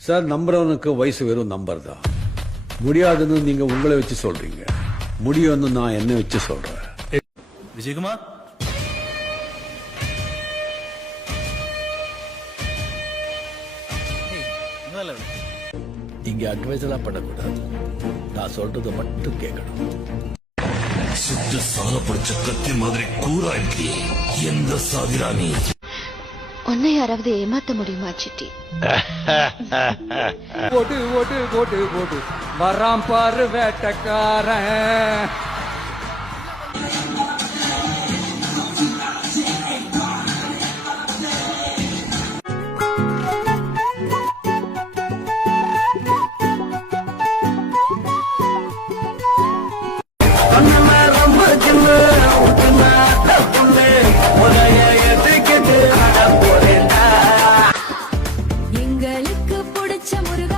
Sir நம்புறவனுக்கு வயசு வெறும் number தான். முடியாதுன்னு நீங்க உங்களை வச்சு சொல்றீங்க, முடியும்னு நான் என்ன வச்சு சொல்றேன். விஜயகுமார், இங்க அட்வைஸ் எல்லாம் பண்ணக்கூடாது. நான் சொல்றதை மட்டும் கேட்கணும். சுட்டு சால பிடிச்ச கத்தி மாதிரி கூரா இருக்கியே, எந்த சாதிரா நீ? உன்னை யாராவது ஏமாத்த முடியுமா சிட்டி? போட்டு போட்டு போட்டு போட்டு வராம் பாரு வேட்டக்காரன். எங்களுக்கு பிடிச்ச முருகன்